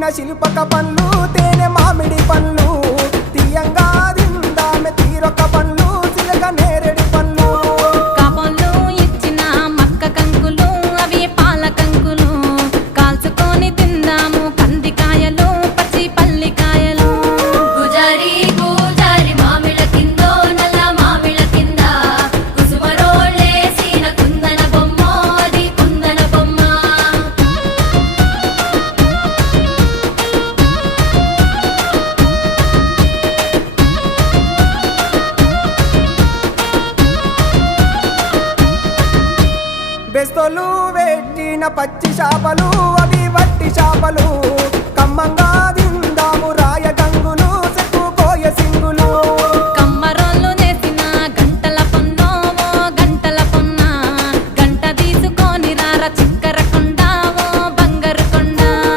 పెట్టిన శిల్పక పండ్లు తేనె మామిడి పండ్లు తీయంగా దిందామె తీరొక పండ్లు చిలక నేరేడి పండ్లు కాబోళ్ళు ఇచ్చిన మక్క కంకులు అవి పాల కంకులు కాల్చుకొని తిందాము కందికాయలు పచ్చి పల్లికాయలు గుజారి గుజారి మామిళ్ళ కిందో నల్ల మామిళ్ళ కింద కుసుమరోళ్ళేసిన కుందన బొమ్మ అది కుందన బొమ్మ బెస్తలు పెట్టిన పచ్చి చేపలు అవి వట్టి చేపలు